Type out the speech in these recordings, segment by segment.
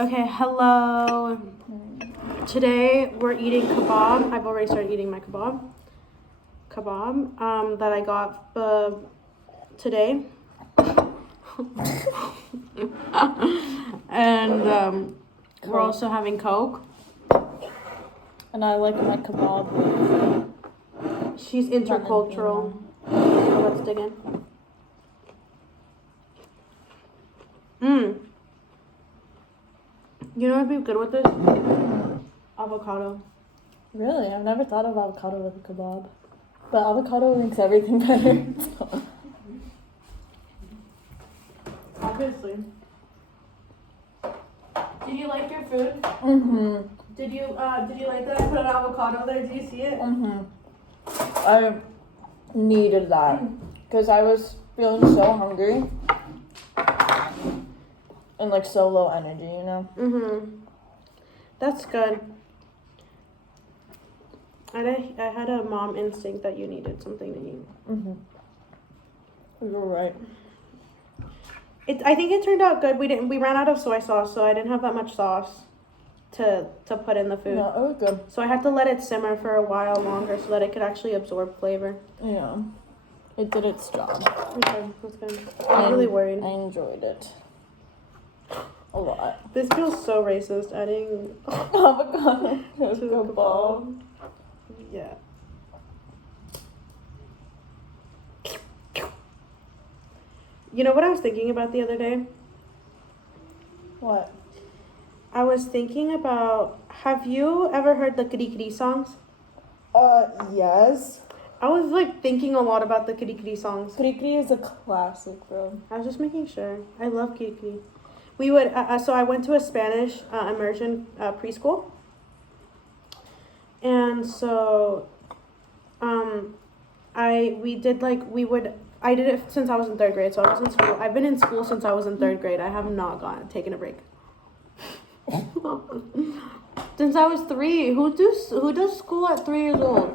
Okay, hello. Today we're eating kebab. I've already started eating my kebab. That I got today. And we're also having Coke. And I like my kebab. She's intercultural. So let's dig in. You know what'd be good with this? Avocado. Really? I've never thought of avocado with a kebab. But avocado makes everything better. So. Obviously. Did you like your food? Mm-hmm. Did you like that I put an avocado there? Do you see it? Mm-hmm. I needed that. Because I was feeling so hungry. And like so low energy, you know? Mm-hmm. That's good. I had a mom instinct that you needed something to eat. Mm-hmm. You're right. I think it turned out good. We ran out of soy sauce, so I didn't have that much sauce to put in the food. No, it was good. So I had to let it simmer for a while longer so that it could actually absorb flavor. Yeah. It did its job. Okay, that's good. I'm really worried. I enjoyed it. A lot. This feels so racist, adding Avocado to kebab. Yeah. You know what I was thinking about the other day? What? I was thinking about, have you ever heard the Kiri Kiri songs? Yes. I was like thinking a lot about the Kiri Kiri songs. Kiri is a classic, bro. I was just making sure. I love Kiri Kiri. We would, so I went to a Spanish immersion preschool. And so, I did it since I was in third grade. So I was in school. I've been in school since I was in third grade. I have not taken a break. Since I was 3. Who does school at 3 years old?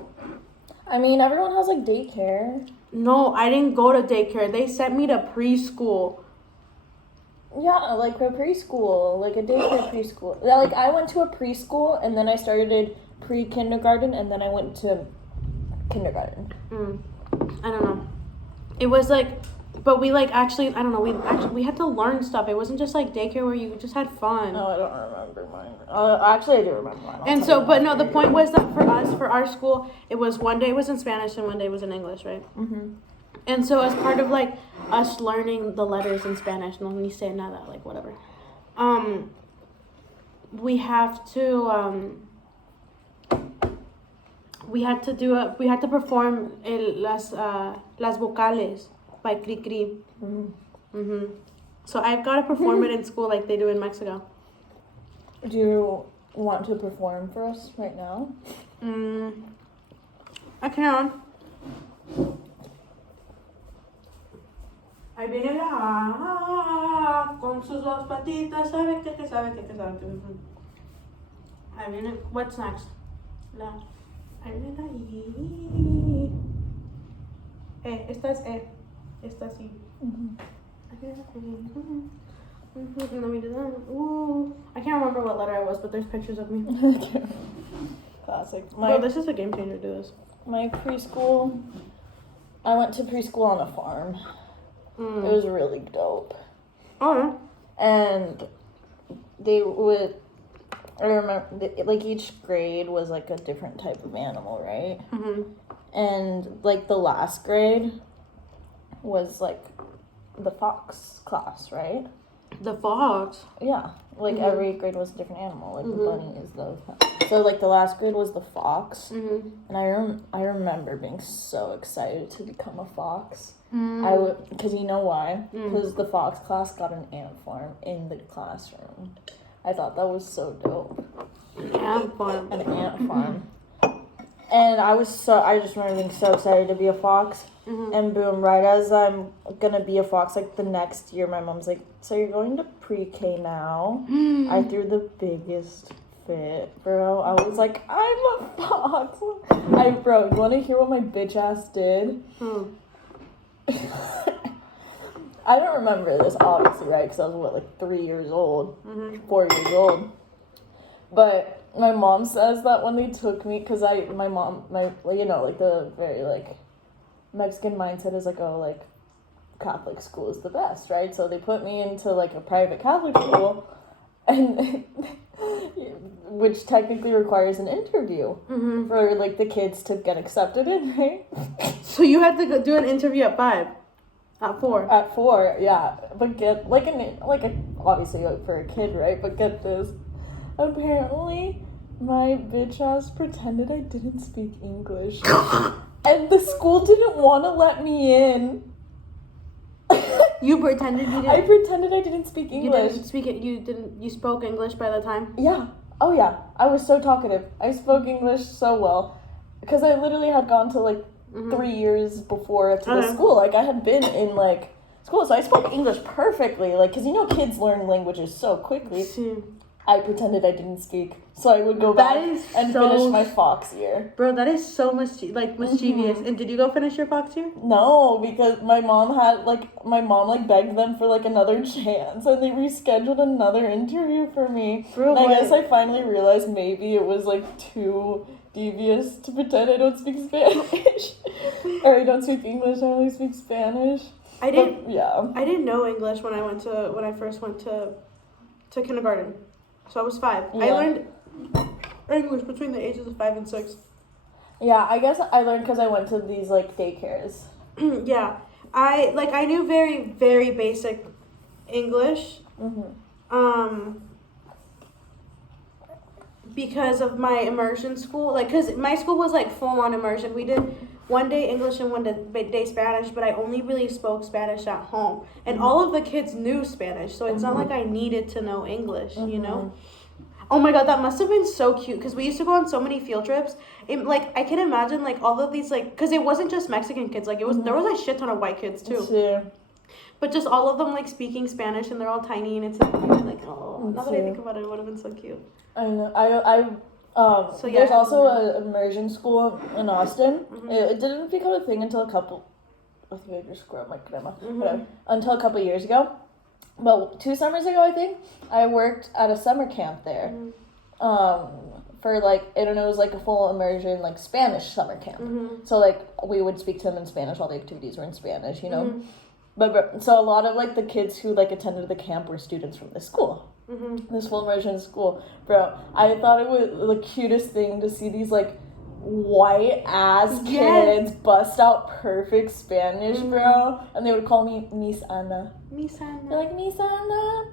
I mean, everyone has like daycare. No, I didn't go to daycare. They sent me to preschool. Yeah, like a preschool, like a daycare preschool. Yeah, like I went to a preschool and then I started pre-kindergarten and then I went to kindergarten. I don't know. It was like, but we like actually, I don't know. We had to learn stuff. It wasn't just like daycare where you just had fun. No, I don't remember mine. Actually, I do remember mine. And so, but no, the point was that for our school, it was one day was in Spanish and one day was in English, right? Mm-hmm. And so as part of like us learning the letters in Spanish, no ni sé nada, like whatever. We have to we had to perform las vocales by Cri Cri. So I've got to perform it in school like they do in Mexico. Do you want to perform for us right now? I can. Ahí viene la A con sus dos patitas, sabe que sabe que sabe que. Ahí viene. What's next? La. Ahí viene la I. Esta es E. Esta sí. Ahí viene la I. Let me do that. Ooh. I can't remember what letter I was, but there's pictures of me. Classic. Bro, this is a game changer. Do this. My preschool. I went to preschool on a farm. It was really dope. Oh. And they would, I remember, like each grade was like a different type of animal, right? And like the last grade was like the fox class, right? The fox. Yeah, like every grade was a different animal. Like the bunny is the, so like the last grade was the fox, and I remember being so excited to become a fox. I would, because you know why? Because the fox class got an ant farm in the classroom. I thought that was so dope. An ant farm. An ant farm. And I just remember being so excited to be a fox. And boom, right as I'm gonna be a fox, like the next year, my mom's like, so you're going to pre-K now? I threw the biggest fit, bro. I was like, I'm a fox. Bro, you wanna hear what my bitch ass did? I don't remember this obviously, right? Because I was like 3 years old, 4 years old. But my mom says that when they took me, because my mom, like the very like Mexican mindset is like, oh, like Catholic school is the best, right? So they put me into like a private Catholic school, and which technically requires an interview for like the kids to get accepted in, right? So you had to go do an interview at 5, at 4. At 4, yeah, but get obviously like, for a kid, right? But get this, apparently my bitch ass pretended I didn't speak English, and the school didn't want to let me in. You pretended you didn't. I pretended I didn't speak English. You didn't speak it. You spoke English by the time. Yeah. Oh yeah. I was so talkative. I spoke English so well, because I literally had gone to like 3 years before to the school. Like I had been in like school, so I spoke English perfectly. Like, cause kids learn languages so quickly. I pretended I didn't speak, so I would go back and finish my Fox year. Bro, that is so mischievous. And did you go finish your Fox year? No, because my mom begged them for like another chance, and they rescheduled another interview for me. Bro, and I guess I finally realized maybe it was like too devious to pretend I don't speak Spanish, or I don't speak English. I only speak Spanish. I didn't know English when I first went to kindergarten. So I was 5. Yeah. I learned English between the ages of 5 and 6. Yeah, I guess I learned because I went to these like daycares. Yeah, I knew very, very basic English. Because of my immersion school, like, cause my school was like full on immersion. We did one day English and one day Spanish, but I only really spoke Spanish at home, and all of the kids knew Spanish, so it's not like I needed to know English, you know. Oh my god, that must have been so cute, because we used to go on so many field trips. I can imagine like all of these, like, because it wasn't just Mexican kids, like it was there was a shit ton of white kids too. Yeah. But just all of them like speaking Spanish, and they're all tiny, and it's like oh, now that I think about it, it would have been so cute. I know. So yeah, there's also an immersion school in Austin. It didn't become a thing until I think I just screwed up my grandma. Until a couple years ago. But 2 summers ago, I think, I worked at a summer camp there. For like, I don't know, it was like a full immersion, like Spanish summer camp. So like, we would speak to them in Spanish, all the activities were in Spanish, you know? But so a lot of like the kids who like attended the camp were students from this school. This full immersion school. Bro, I thought it was the cutest thing to see these like white ass kids bust out perfect Spanish, bro. And they would call me Miss Ana. Miss Ana. They're like, Miss Ana,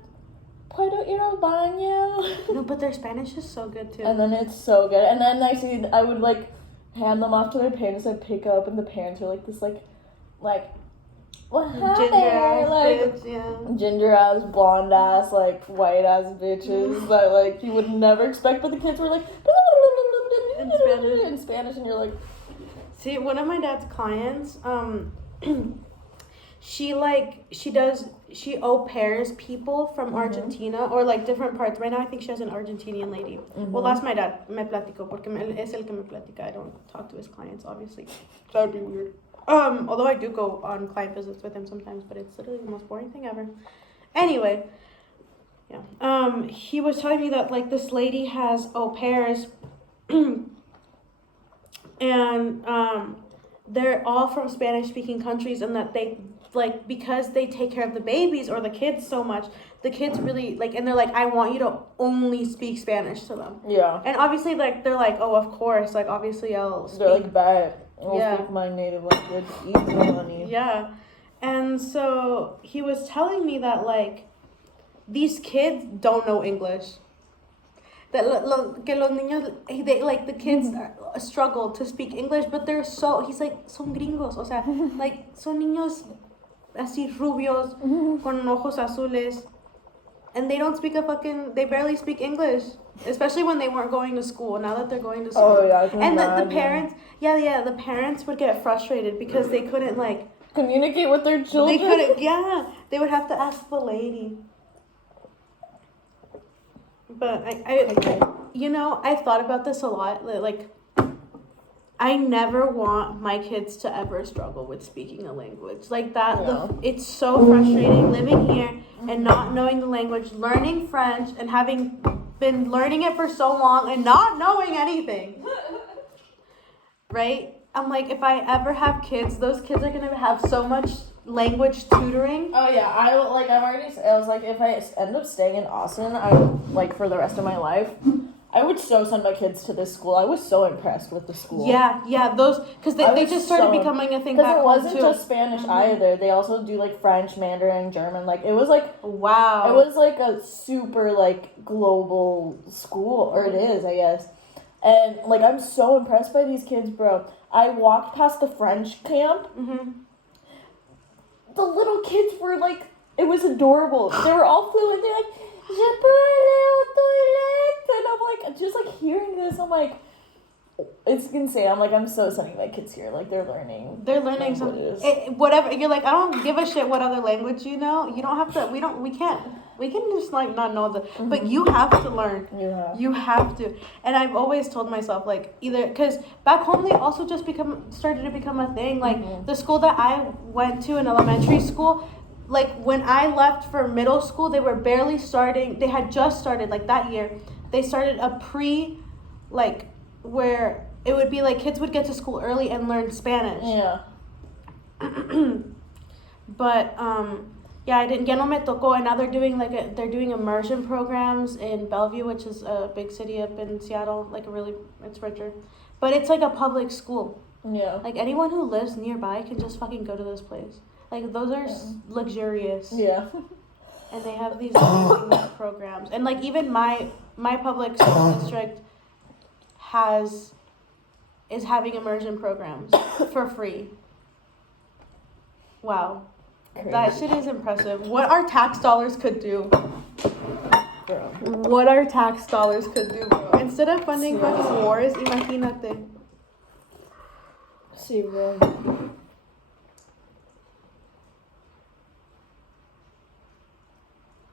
¿puedo ir al baño? No, but their Spanish is so good too. And then it's so good. And then I would like hand them off to their parents and pick up, and the parents are like this like what happened? Ginger ass, blonde ass, like white ass bitches that like you would never expect, but the kids were like in Spanish, and you're like, see, one of my dad's clients, she au pairs people from Argentina or like different parts. Right now I think she has an Argentinian lady. Well, that's my dad. Me platico porque es el que me platica. I don't talk to his clients, obviously. That would be weird. Although I do go on client visits with him sometimes, but it's literally the most boring thing ever. Anyway, yeah. He was telling me that like this lady has au pairs, and they're all from Spanish-speaking countries, and that they like because they take care of the babies or the kids so much, the kids really like, and they're like, I want you to only speak Spanish to them. Yeah. And obviously, like they're like, oh, of course, like obviously I'll speak. They're like bad. I'll speak my native language, easy money. Yeah. And so he was telling me that, like, these kids don't know English. That que los niños, they, like, the kids struggle to speak English, but they're so, he's like, son gringos, o sea, like, son niños así rubios, con ojos azules, and they don't speak they barely speak English. Especially when they weren't going to school. Now that they're going to school. Oh, yeah, I can imagine. The parents, the parents would get frustrated because they couldn't, like... communicate with their children? They couldn't, they would have to ask the lady. But I I've thought about this a lot. Like, I never want my kids to ever struggle with speaking a language like that. No. It's so frustrating living here and not knowing the language, learning French and having been learning it for so long and not knowing anything. Right? I'm like, if I ever have kids, those kids are gonna have so much language tutoring. Oh yeah, I was like, if I end up staying in Austin, I would, like, for the rest of my life, I would so send my kids to this school. I was so impressed with the school. Yeah, those, because they just started becoming a thing back Because it home wasn't too. just Spanish either. They also do, like, French, Mandarin, German. Like, it was, like, Wow. it was, like, a super, like, global school. Or it is, I guess. And, like, I'm so impressed by these kids, bro. I walked past the French camp. Mm-hmm. The little kids were, like, it was adorable. They were all fluent. They're like, Je peux aller aux toilettes. And I'm, like, just, like, hearing this, I'm, like, it's insane. I'm, like, I'm so sending my kids here. Like, they're learning. They're learning languages. whatever. You're like, I don't give a shit what other language you know. You don't have to. We can just like not know the. Mm-hmm. But you have to learn. Yeah. You have to. And I've always told myself like either because back home they also just started to become a thing. Like the school that I went to in elementary school. Like when I left for middle school, they were barely starting. They had just started like that year. They started a like where it would be like kids would get to school early and learn Spanish. Yeah. But yeah, I didn't. Ya no me tocó, and now they're doing they're doing immersion programs in Bellevue, which is a big city up in Seattle. Like it's richer, but it's like a public school. Yeah. Like anyone who lives nearby can just fucking go to this place. Like those are luxurious. Yeah. And they have these amazing programs, and like even my public school district is having immersion programs for free. Wow. Crazy. That shit is impressive. What our tax dollars could do. Bro. What our tax dollars could do, bro. Instead of funding fucking wars, imagínate. See, bro.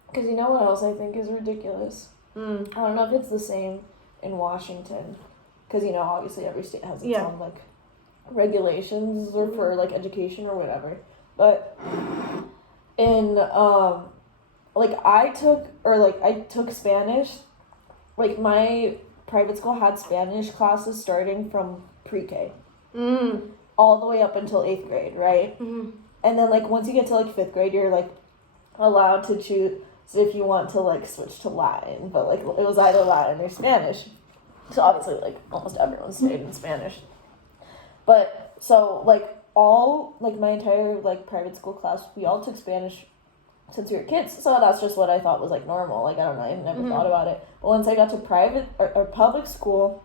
Because you know what else I think is ridiculous? I don't know if it's the same in Washington. Because, you know, obviously every state has its own, like, regulations or for, like, education or whatever. But in, like, I took Spanish. Like, my private school had Spanish classes starting from pre-K. All the way up until 8th grade, right? Mm-hmm. And then, like, once you get to, like, 5th grade, you're, like, allowed to choose if you want to, like, switch to Latin. But, like, it was either Latin or Spanish. So, obviously, like, almost everyone stayed in Spanish. But, so, like, my entire, like, private school class, we all took Spanish since we were kids. So that's just what I thought was, like, normal. Like, I don't know, I never thought about it. But once I got to private or public school,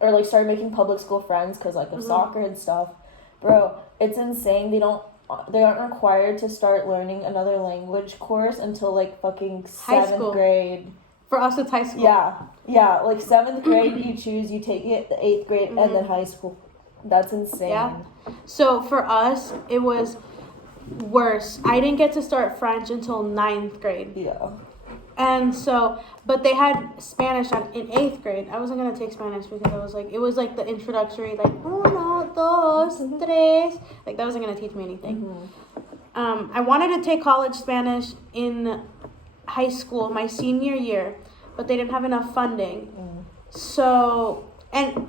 or, like, started making public school friends because, like, of soccer and stuff, bro, it's insane. They aren't required to start learning another language course until, like, fucking 7th grade. For us, it's high school. Yeah, like 7th grade you choose, you take it, the 8th grade, and then high school. That's insane. Yeah. So for us, it was worse. I didn't get to start French until 9th grade. Yeah. And so, but they had Spanish in 8th grade. I wasn't going to take Spanish because I was like, it was like the introductory, like, uno, dos, tres. Like, that wasn't going to teach me anything. I wanted to take college Spanish in high school, my senior year, but they didn't have enough funding. So, and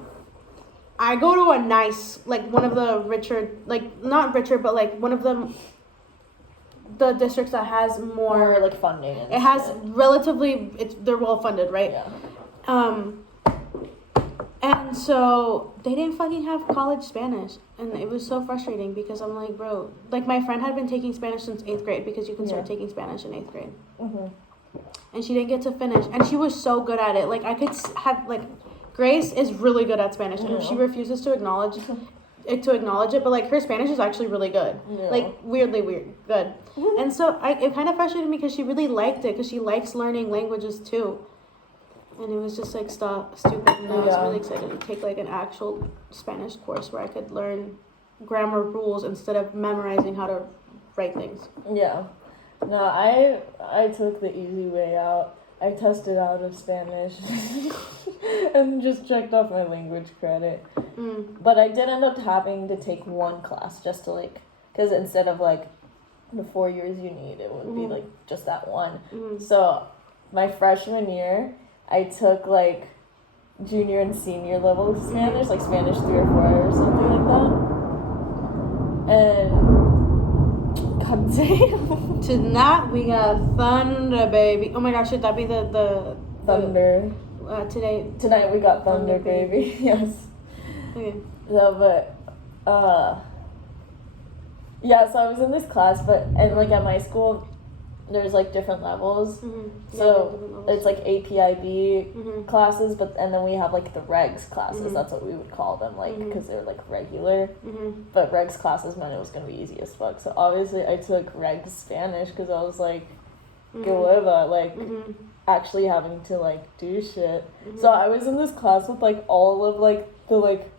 I go to a nice, like, one of the richer, like, not richer, but, like, one of the districts that has more like funding. It has relatively, they're well funded, right? Yeah. And so they didn't fucking have college Spanish, and it was so frustrating because I'm like, bro, like my friend had been taking Spanish since 8th grade because you can start taking Spanish in 8th grade, and she didn't get to finish, and she was so good at it. Like I could have like, Grace is really good at Spanish, and she refuses to acknowledge it, but like her Spanish is actually really good, like weirdly good. And so it kind of frustrated me because she really liked it because she likes learning languages too, and it was just like stupid. And I was really excited to take like an actual Spanish course where I could learn grammar rules instead of memorizing how to write things. Yeah. No, I took the easy way out. I tested out of Spanish and just checked off my language credit. But I did end up having to take one class just to like, because instead of like the 4 years you need, it would be like just that one. So my freshman year, I took like junior and senior level Spanish, like Spanish 3 or 4 or something like that. And god damn. Tonight we got Thunder, baby. Oh my gosh, should that be the Thunder. Tonight we got Thunder, baby. Yes. Okay. No, but yeah, so I was in this class, and like at my school there's like different levels. So it's like APIB classes, and then we have like the regs classes. That's what we would call them, like, because they're like regular. But regs classes meant it was gonna be easy as fuck. So obviously I took regs Spanish because I was like, que hueva, like actually having to like do shit. So I was in this class with like all of like the like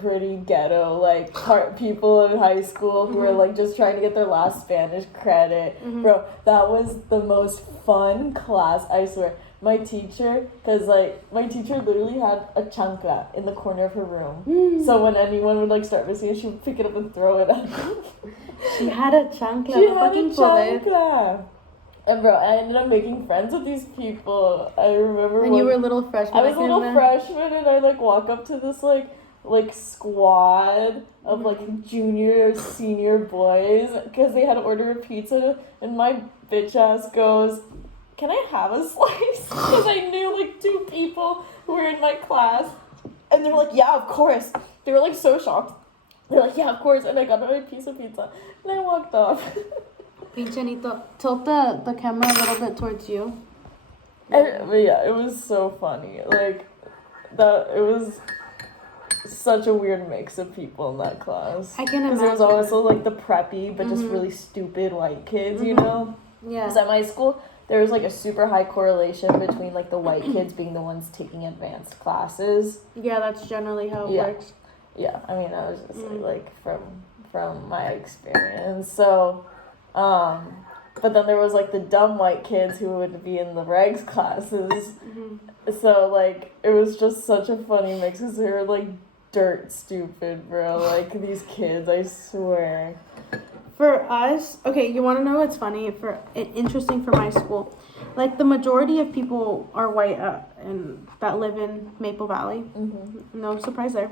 pretty ghetto like people in high school who were like just trying to get their last Spanish credit. Bro, that was the most fun class, I swear. My teacher literally had a chancla in the corner of her room. So when anyone would like start missing it, she would pick it up and throw it at them. She had a chancla. She had a chancla. And bro, I ended up making friends with these people. I remember when you were a little freshman. I was a little freshman, and I like walk up to this like squad of like junior, senior boys because they had to order a pizza, and my bitch ass goes, "Can I have a slice?" Because I knew like 2 people who were in my class, and they were like, "Yeah, of course." They were like so shocked. They're like, "Yeah, of course," and I got my piece of pizza, and I walked off. Pinche Nito, tilt the camera a little bit towards you. But yeah, it was so funny. Like that, it was such a weird mix of people in that class. I can imagine. Because there was also like the preppy but just really stupid white kids, you know? Yeah. Because at my school, there was like a super high correlation between like the white kids being the ones taking advanced classes. Yeah, that's generally how it works. Yeah, I mean, I was just like from my experience. So, but then there was like the dumb white kids who would be in the regs classes. So like it was just such a funny mix because they were like dirt stupid, bro. Like these kids, I swear. For us, okay, you want to know what's funny interesting for my school? Like the majority of people are white and that live in Maple Valley. No surprise there.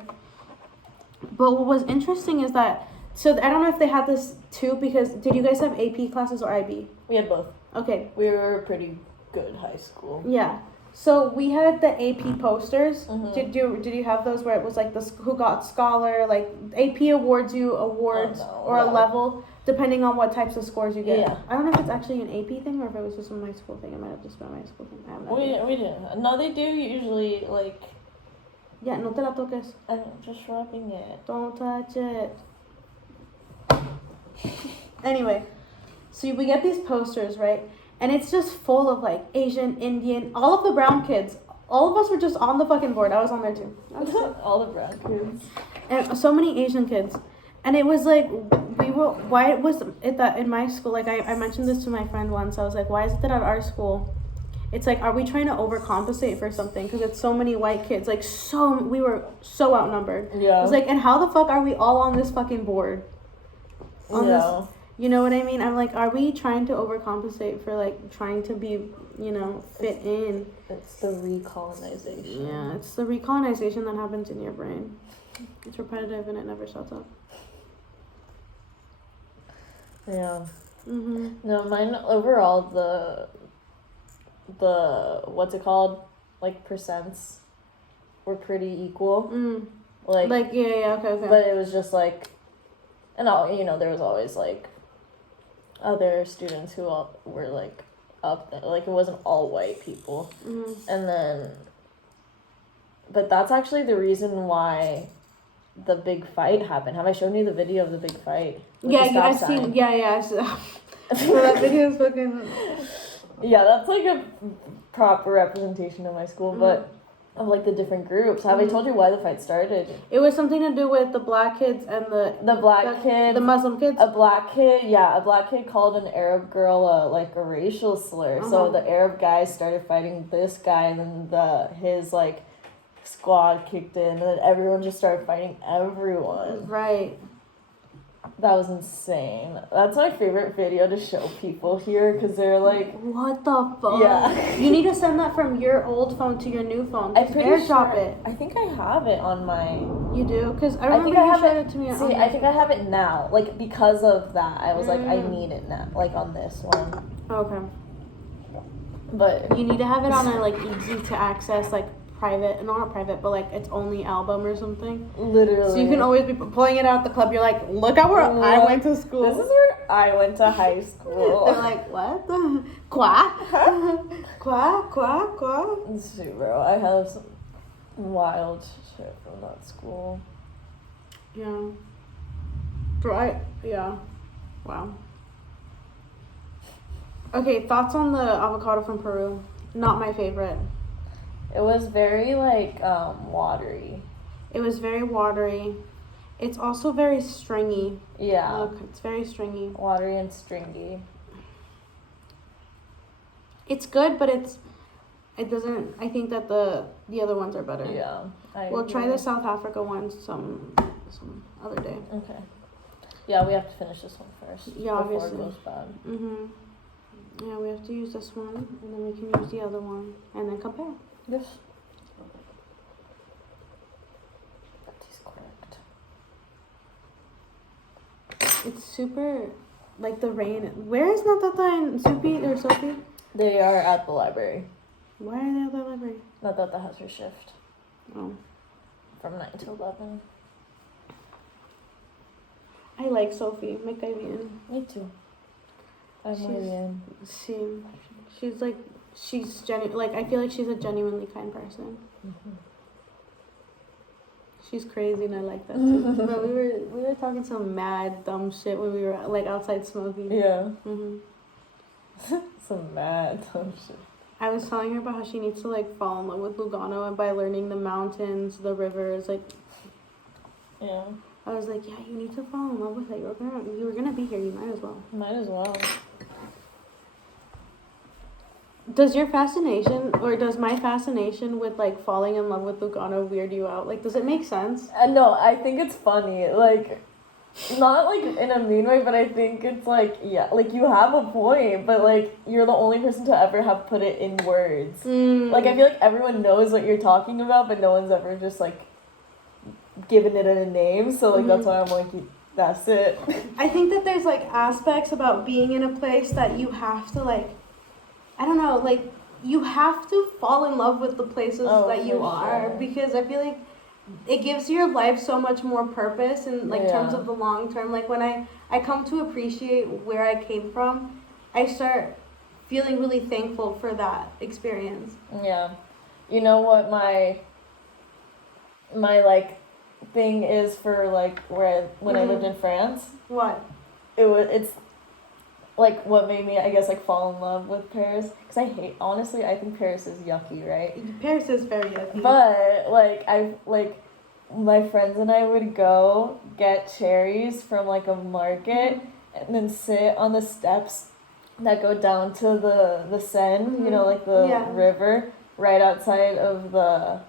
But what was interesting is that, so I don't know if they had this too, because did you guys have AP classes or IB? We had both. Okay. We were a pretty good high school. Yeah. So we had the AP posters. Did you have those where it was like who got scholar, like AP awards you awards or a level depending on what types of scores you get? Yeah. I don't know if it's actually an AP thing or if it was just a my school thing. It might have just been a my school thing. I have no idea. We didn't. No, they do usually like. Yeah, no te la toques. I'm just rubbing it. Don't touch it. Anyway, so we get these posters, right? And it's just full of like Asian, Indian, all of the brown kids. All of us were just on the fucking board. I was on there too. All the brown kids. And so many Asian kids. And it was like, why was it that in my school, like I mentioned this to my friend once. I was like, why is it that at our school, it's like, are we trying to overcompensate for something? Because it's so many white kids. Like we were so outnumbered. Yeah. It's like, and how the fuck are we all on this fucking board? This, you know what I mean? I'm like, are we trying to overcompensate for like trying to be, fit in? It's the recolonization. Yeah, it's the recolonization that happens in your brain. It's repetitive and it never shuts up. Yeah. No, mine overall the what's it called? Like percents were pretty equal. Like yeah, okay. But it was just like, and there was always like other students who were like up there. Like it wasn't all white people. And then, but that's actually the reason why the big fight happened. Have I shown you the video of the big fight? I've seen. Yeah. So that video is fucking. Yeah, that's like a proper representation of my school. But of like the different groups. Have I told you why the fight started? It was something to do with the black kids and the black kid, the Muslim kids. A black kid called an Arab girl a racial slur. So the Arab guy started fighting this guy, and then his like squad kicked in, and then everyone just started fighting everyone. Right. That was insane. That's my favorite video to show people here, because they're like, what the fuck? Yeah. You need to send that from your old phone to your new phone. I'm pretty AirDrop sure, it. I think I have it on my... You do? Because I remember you showed it to me. See, I think I have it now. Like, because of that, I was like, I need it now. Like, on this one. Okay. But... You need to have it on a, like, easy to access, like, private, not private, but like its only album or something. Literally. So you can always be pulling it out the club. You're like, look at where I went to school. This is where I went to high school. They're like, what? Qua? Qua? It's true, bro. I have some wild shit from that school. Yeah. Bro, yeah. Wow. Okay, thoughts on the avocado from Peru? Not my favorite. It was very, like, watery. It was very watery. It's also very stringy. Yeah. Look, it's very stringy. Watery and stringy. It's good, but it doesn't, I think that the other ones are better. Yeah. We'll try the South Africa one some other day. Okay. Yeah, we have to finish this one first. Yeah, before obviously. it goes bad. Yeah, we have to use this one, and then we can use the other one, and then compare. Yes. That is correct. It's super, like the rain. Where is Natata and Sophie or Sophie? They are at the library. Why are they at the library? Natata has her shift. Oh. From 9 to 11. I like Sophie. Me cae bien. Me too. I'm muy bien. She's like, like, I feel like she's a genuinely kind person. She's crazy, and I like that too. But we were talking some mad dumb shit when we were like outside smoking. Yeah. Some mad dumb shit. I was telling her about how she needs to like fall in love with Lugano, and by learning the mountains, the rivers, like. Yeah. I was like, yeah, you need to fall in love with it. You were gonna be here. You might as well. Might as well. Does your fascination, or does my fascination with like falling in love with Lugano weird you out? Like, does it make sense? No, I think it's funny. Like, not like in a mean way, but I think it's like, yeah, like you have a point, but like you're the only person to ever have put it in words. Like, I feel like everyone knows what you're talking about, but no one's ever just like given it a name. So like that's why I'm like, that's it. I think that there's like aspects about being in a place that you have to like, I don't know, like you have to fall in love with the places that you are, because I feel like it gives your life so much more purpose in like terms of the long term. Like when I come to appreciate where I came from, I start feeling really thankful for that experience. Yeah. You know what my like thing is for like when I lived in France? What? It's like what made me, I guess, like fall in love with Paris, because I think Paris is yucky, right? Paris is very yucky. But like my friends and I would go get cherries from like a market and then sit on the steps that go down to the Seine, you know, like the river right outside of the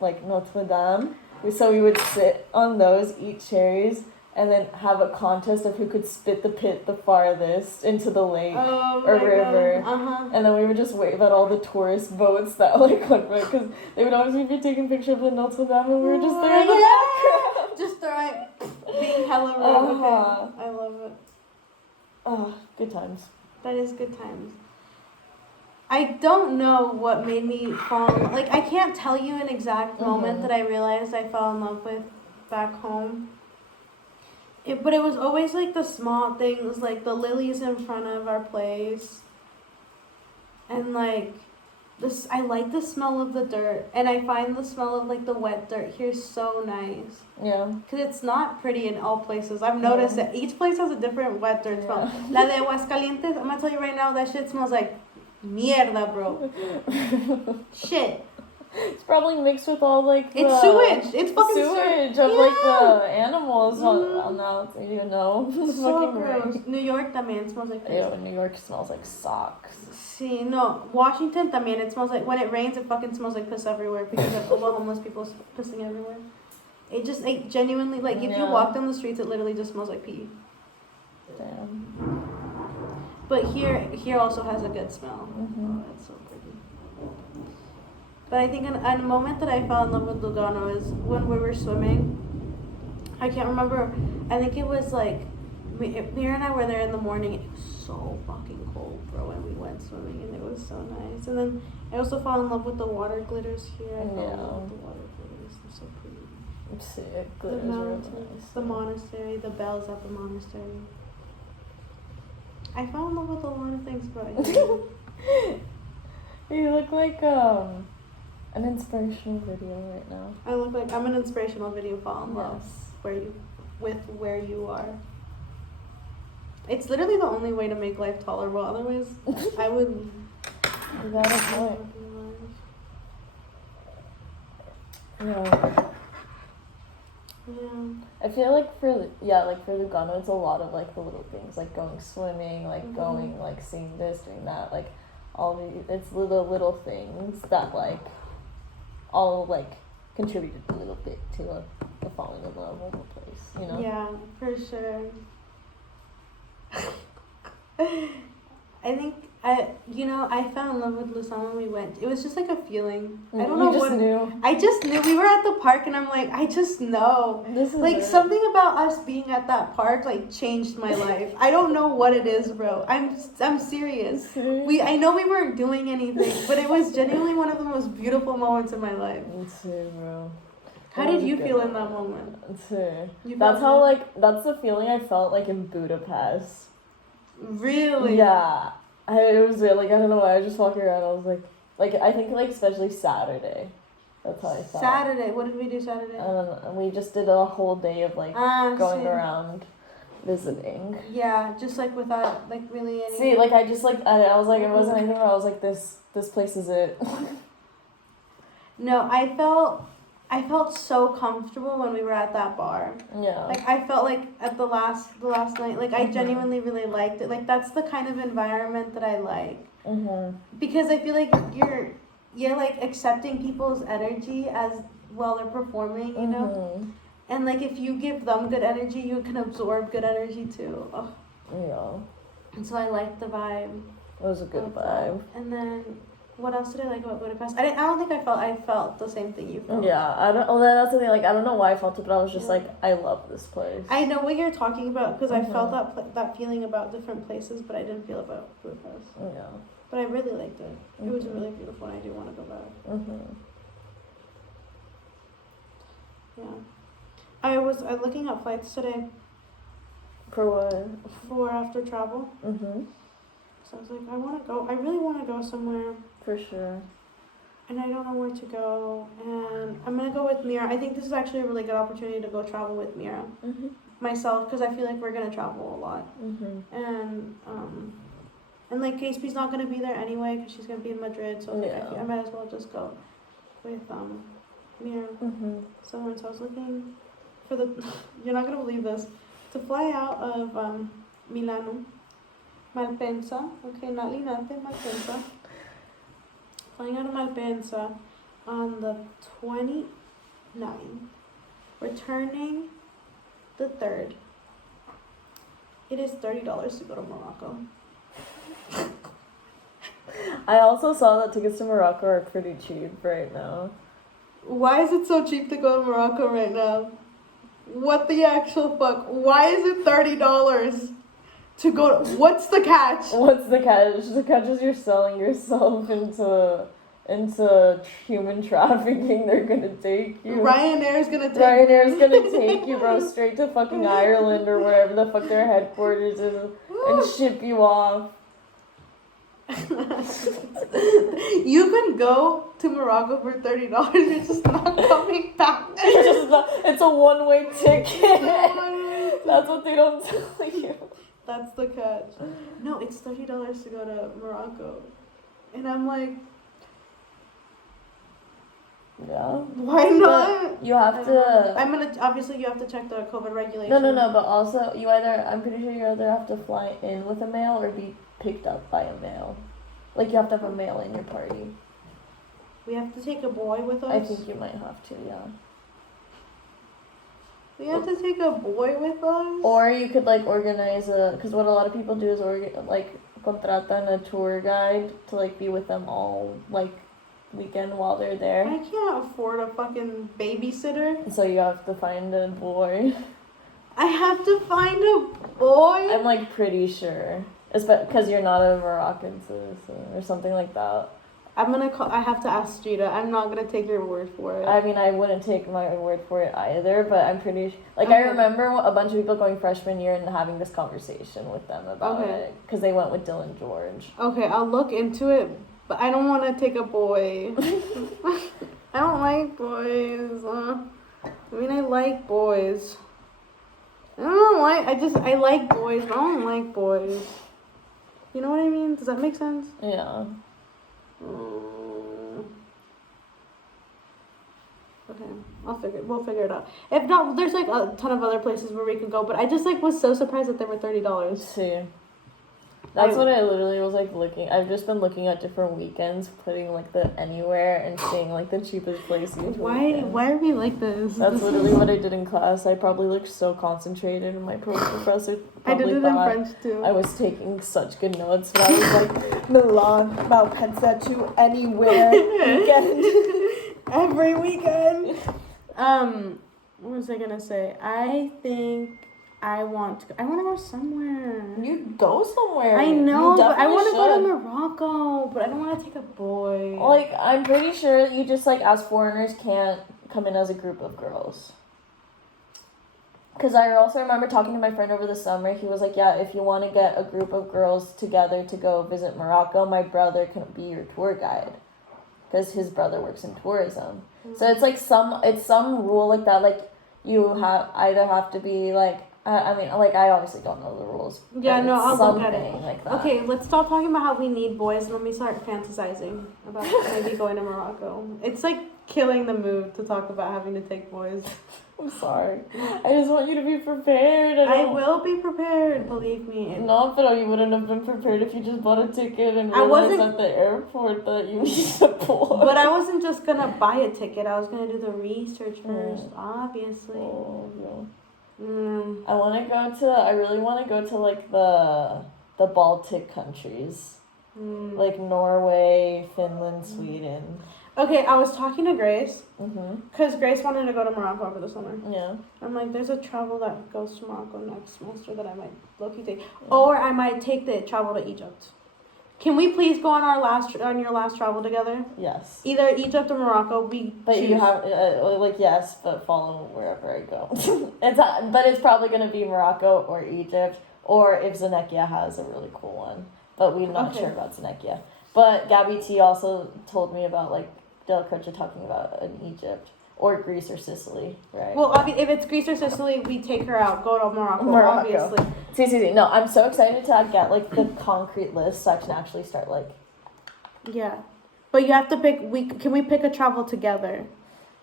like Notre Dame. So we would sit on those, eat cherries, and then have a contest of who could spit the pit the farthest into the lake or river. And then we would just wave at all the tourist boats that like went by, because they would always be taking pictures of the Notre Dame, and we were just there in the background. Just throwing, being hella rude. Okay. I love it. Oh, good times. That is good times. I don't know what made me fall in love. Like, I can't tell you an exact moment that I realized I fell in love with back home. But it was always, like, the small things, like the lilies in front of our place. And, like, I like the smell of the dirt. And I find the smell of, like, the wet dirt here so nice. Yeah. Because it's not pretty in all places. I've noticed that each place has a different wet dirt smell. La de Aguascalientes, I'm going to tell you right now, that shit smells like mierda, bro. Shit. It's probably mixed with all like It's the sewage. It's fucking sewage sewage. of like Yeah. the animals on the outside. You know, it's So fucking gross. great. New York también smells like Ew, piss. New York smells like socks. See, no, Washington también. It smells like when it rains, it fucking smells like piss everywhere because of all the homeless people pissing everywhere. It just like genuinely like if you Yeah. walk down the streets, it literally just smells like pee. Damn. But here also has a good smell. Mhm. Oh, it's so pretty. But I think a moment that I fell in love with Lugano is when we were swimming. I can't remember. I think it was like Mira and I were there in the morning. It was so fucking cold, bro, when we went swimming, and it was so nice. And then I also fell in love with the water glitters here. I fell in love with the water glitters. They're so pretty. It's sick. The Glitters are mountains, nice. the monastery, the bells at the monastery. I fell in love with a lot of things about you. You look like an inspirational video right now. I look like I'm an inspirational video fall in love Yes. where you are. It's literally the only way to make life tolerable. Otherwise, I would. You got a point. Yeah. Yeah. I feel like for Lugano, it's a lot of like the little things, like going swimming, like going like seeing this, doing that, like all the it's little things that like all like contributed a little bit to the falling in love of the place, you know? Yeah, for sure. I think I fell in love with Luzon when we went. It was just like a feeling. I don't know You just what. knew. I just knew we were at the park, and I'm like, I just know. This is Like it. something about us being at that park like changed my life. I don't know what it is, bro. I'm serious. I know we weren't doing anything, but it was genuinely one of the most beautiful moments in my life. Me too, bro. How did you feel in that moment? Too. You That's felt how good? that's the feeling I felt like in Budapest. Really? Yeah. It was like, I don't know why, I was just walking around, I was like I think like especially Saturday. That's how I felt. Saturday. What did we do Saturday? And we just did a whole day of like going around visiting. Yeah, just like without like really any. See, like I just like I was like it wasn't anything where I was like this place is it. No, I felt so comfortable when we were at that bar. Yeah. Like I felt like at the last night, like I genuinely really liked it. Like that's the kind of environment that I like. Because I feel like you're like accepting people's energy as while they're performing, you know. And like if you give them good energy, you can absorb good energy too. Ugh. Yeah. And so I liked the vibe. It was a good vibe. And then what else did I like about Budapest? I don't think I felt the same thing you felt. Yeah, I don't. Well, that's the thing. Like, I don't know why I felt it, but I was just like, I love this place. I know what you're talking about because I felt that feeling about different places, but I didn't feel about Budapest. Yeah. But I really liked it. It was really beautiful, and I do want to go back. Yeah. I was looking at flights today. For what? For after travel. So I was like, I really want to go somewhere. For sure. And I don't know where to go. And I'm going to go with Mira. I think this is actually a really good opportunity to go travel with Mira. Myself, because I feel like we're going to travel a lot. And like KSP's not going to be there anyway because she's going to be in Madrid. So like, I might as well just go with Mira. So I was looking for you're not going to believe this, to fly out of Milano. Malpensa, okay, not Linate, Malpensa. Flying out of Malpensa on the 29th. Returning the 3rd. It is $30 to go to Morocco. I also saw that tickets to Morocco are pretty cheap right now. Why is it so cheap to go to Morocco right now? What the actual fuck? Why is it $30? To go to, what's the catch? What's the catch? The catch is you're selling yourself into human trafficking. They're gonna take you. Ryanair's gonna take you, bro, straight to fucking Ireland or wherever the fuck their headquarters is and ship you off. You can go to Morocco for $30. You're just not coming back. It's a one-way ticket. That's what they don't tell you. That's the catch. No, it's $30 to go to Morocco. And I'm like, Yeah. Why not? You have to. I'm gonna obviously you have to check the COVID regulations. No. But also, I'm pretty sure you either have to fly in with a male or be picked up by a male. Like you have to have a male in your party. We have to take a boy with us. I think you might have to, yeah. We have to take a boy with us. Or you could like organize because what a lot of people do is contratan a tour guide to like be with them all like weekend while they're there. I can't afford a fucking babysitter. So you have to find a boy. I have to find a boy. I'm like pretty sure, because you're not a Moroccan citizen or something like that. I have to ask Gita. I'm not gonna take your word for it. I mean, I wouldn't take my word for it either, but I'm pretty I Okay. remember a bunch of people going freshman year and having this conversation with them about Okay. it because they went with Dylan George. Okay, I'll look into it, but I don't want to take a boy. I don't like boys. I mean, I like boys. I like boys, but I don't like boys. You know what I mean? Does that make sense? Yeah. Okay, we'll figure it out. If not, there's like a ton of other places where we could go, but I just like was so surprised that they were $30. See. That's what I literally was like looking. I've just been looking at different weekends, putting like the anywhere and seeing like the cheapest place each weekend. Why are we like this? That's literally what I did in class. I probably looked so concentrated, and my professor I did probably it in thought French too. I was taking such good notes, but I was like, Milan, Malpensa to anywhere weekend. Every weekend. What was I gonna say? I think I want to go somewhere. You go somewhere. I know, You but I definitely want to go to should. Morocco, but I don't want to take a boy. Like, I'm pretty sure you just, like, as foreigners can't come in as a group of girls. Because I also remember talking to my friend over the summer. He was like, yeah, if you want to get a group of girls together to go visit Morocco, my brother can be your tour guide. Because his brother works in tourism. So it's like some rule like that. Like, you either have to be, like, I mean, like, I obviously don't know the rules. Yeah, no, I'll look at it. Something like that. Okay, let's stop talking about how we need boys and let me start fantasizing about maybe going to Morocco. It's like killing the mood to talk about having to take boys. I'm sorry. I just want you to be prepared. I will be prepared, believe me. No, but you wouldn't have been prepared if you just bought a ticket and I realized wasn't- at the airport that you need a boy. But I wasn't just gonna buy a ticket. I was gonna do the research first, obviously. Oh, no. Mm, I really want to go to like the Baltic countries. mm. Like Norway, Finland, Sweden. Okay, I was talking to Grace Mhm. because Grace wanted to go to Morocco over the summer. Yeah. I'm like, there's a travel that goes to Morocco next semester that I might low-key take, or I might take the travel to Egypt. Can we please go on your last travel together? Yes. Either Egypt or Morocco. But you have like yes, but follow wherever I go. But it's probably gonna be Morocco or Egypt, or if Zenekia has a really cool one. But we're not Okay. sure about Zenekia. But Gabby T also told me about like Del Croce talking about in Egypt or Greece or Sicily, right? Well, if it's Greece or Sicily, we take her out. Go to Morocco, obviously. See. No, I'm so excited to get like the concrete list so I can actually start like. Yeah, but you have to pick. Can we pick a travel together?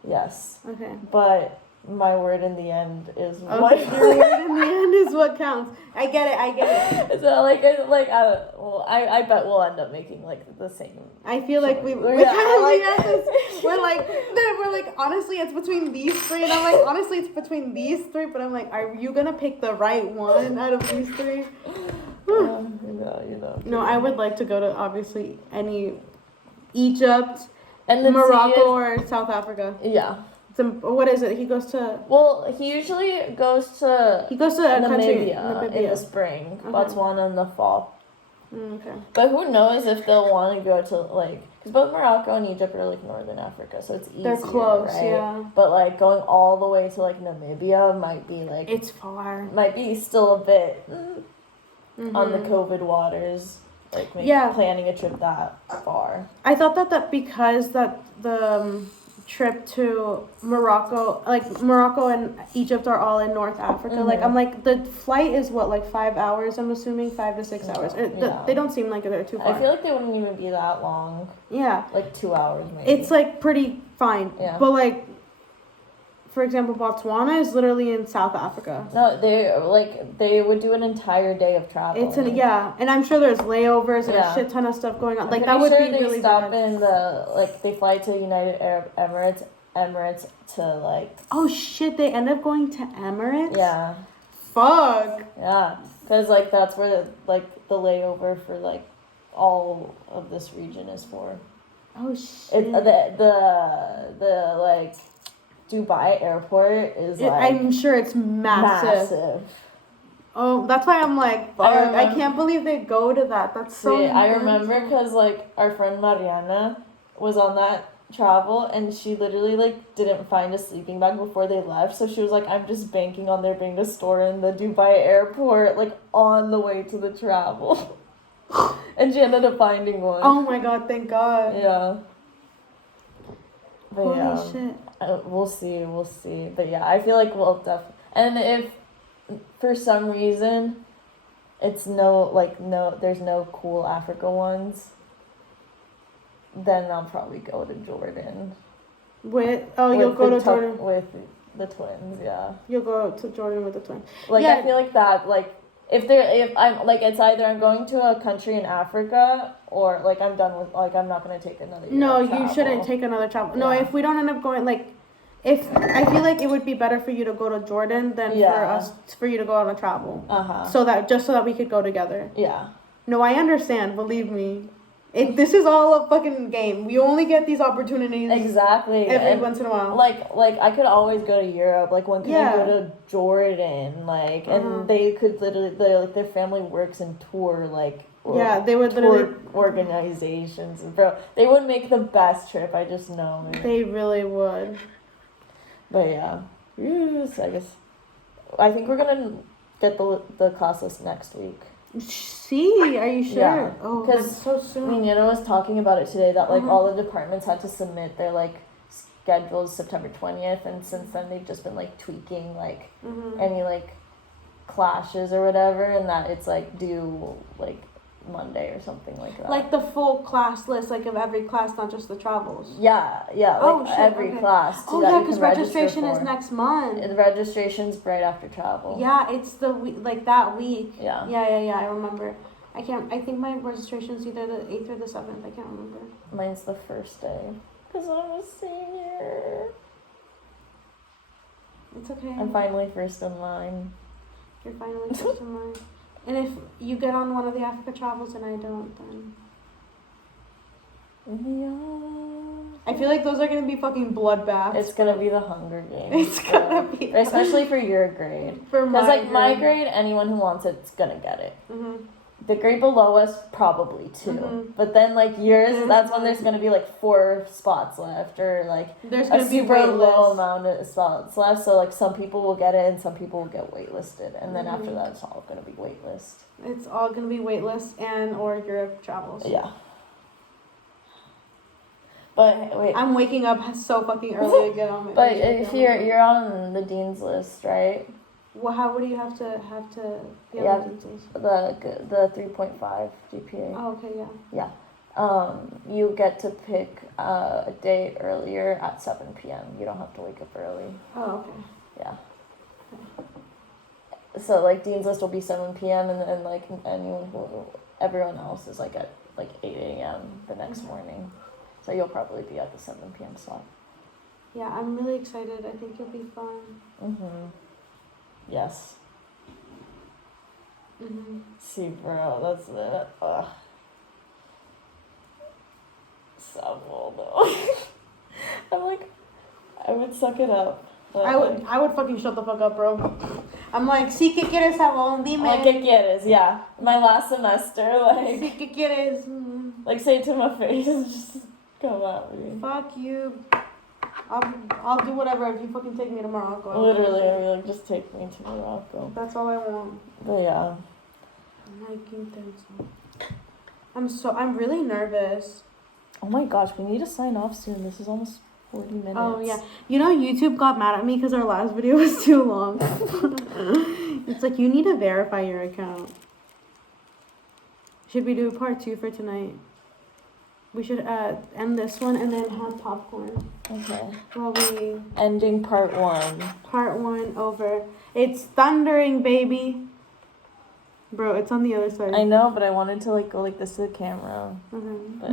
Yes, Okay. but my word in the end is Okay. what. Your word in the end is what counts. I get it. So I bet we'll end up making like the same. I feel like we Yeah, we're like honestly it's between these three, and I'm like honestly it's between these three, but I'm like, are you gonna pick the right one out of these three? No, I would like to go to obviously any Egypt, And then Morocco, or South Africa. Yeah. What is it? He goes to Well, he usually goes to a country. Namibia in the spring, Okay. Botswana in the fall. Okay. But who knows if they'll want to go to like, because both Morocco and Egypt are like northern Africa, so it's easier. They're close, right? yeah. But like going all the way to like Namibia might be like It's far. might be still a bit on the Mhm. COVID waters. Like Yeah. planning a trip that far. I thought that because that trip to Morocco. Like Morocco and Egypt are all in North Africa. Like I'm like the flight is what, like 5 hours. I'm assuming 5 to 6 hours. They don't seem like they're too far. I feel like they wouldn't even be that long. Yeah. Like 2 hours maybe. It's like pretty fine. Yeah. But like, for example, Botswana is literally in South Africa. No, they would do an entire day of travel. And I'm sure there's layovers and a shit ton of stuff going on. Like that would be really bad. In they fly to United Arab Emirates to like. Oh shit! They end up going to Emirates. Yeah. Fuck. Yeah, because like that's where the layover for like all of this region is for. Oh shit! It's the like Dubai airport is like. I'm sure it's massive. Oh, that's why I'm like, fuck, I can't believe they go to that. That's so. I remember because like our friend Mariana was on that travel and she literally like didn't find a sleeping bag before they left, so she was like, I'm just banking on there being a store in the Dubai airport like on the way to the travel. And she ended up finding one. Oh my god, thank god. Yeah. But holy shit. We'll see. But yeah, I feel like we'll definitely. And if for some reason it's there's no cool Africa ones, then I'll probably go to Jordan. You'll go to Jordan with the twins, yeah. You'll go to Jordan with the twins. Like I feel like that, like if I'm like it's either I'm going to a country in Africa or like I'm done with like I'm not gonna take another year. No, you shouldn't take another travel. No, if we don't end up going like if I feel like it would be better for you to go to Jordan than for you to go on a travel. So that we could go together. Yeah. No, I understand, believe me. This is all a fucking game. We only get these opportunities every once in a while. Like I could always go to Europe. Like when can I go to Jordan? Like and they could literally their family works in tour they would literally organizations. Bro, they would make the best trip. I just know it. They really would. But yeah, yes, I guess I think we're gonna get the class list next week. See, are you sure? Yeah. Oh, that's so soon. Nina was talking about it today that like all the departments had to submit their like schedules September 20th, and since then they've just been like tweaking like any like clashes or whatever, and that it's like due like Monday or something like that. Like the full class list, like of every class, not just the travels. Yeah, like every class. Oh yeah, because registration is next month. The registration's right after travel. Yeah, it's the that week. Yeah. Yeah. I remember. I think my registration's either the 8th or the 7th. I can't remember. Mine's the first day. Because I'm a senior. It's okay. I'm finally first in line. You're finally first in line. And if you get on one of the Africa travels and I don't, then... Yeah. I feel like those are going to be fucking bloodbaths. It's going to be the Hunger Games. It's going to be... Especially for your grade. Because, like, my grade, anyone who wants it's going to get it. The grade below us, probably too. But then, like, yours, that's when there's going to be, like, 4 spots left. Or, like, there's going to be super low amount of spots left. So, like, some people will get it and some people will get waitlisted. And then after that, it's all going to be waitlist. It's all going to be waitlist and or Europe travels. Yeah. But, wait. I'm waking up so fucking early again on my... But if you're on the dean's list, right? Well, what do you have to be on the dean's list? The 3.5 GPA. Oh, okay, yeah. Yeah. You get to pick a date earlier at 7 p.m. You don't have to wake up early. Oh, okay. Yeah. So, like, dean's list will be 7 p.m. and then, like, everyone else is, like, at, like, 8 a.m. the next morning. So you'll probably be at the 7 p.m. slot. Yeah, I'm really excited. I think it'll be fun. Yes. See, bro, that's it. Ugh. So though. I'm like, I would suck it up. I would fucking shut the fuck up, bro. I'm like, sí, ¿qué quieres, Sabón? Dime. ¿Qué quieres? Yeah. My last semester, like. Sí, ¿qué quieres? Like, say it to my face. Just come at me. Fuck you. I'll do whatever if you fucking take me to Morocco. Literally, I mean, like, just take me to Morocco. That's all I want. But yeah. I'm really nervous. Oh my gosh, we need to sign off soon. This is almost 40 minutes. Oh yeah, you know YouTube got mad at me because our last video was too long. It's like you need to verify your account. Should we do part 2 for tonight? We should end this one and then have popcorn Okay. while we Ending part 1. part 1 over. It's thundering, baby. Bro, it's on the other side. I know, but I wanted to like go like this to the camera. Mhm. But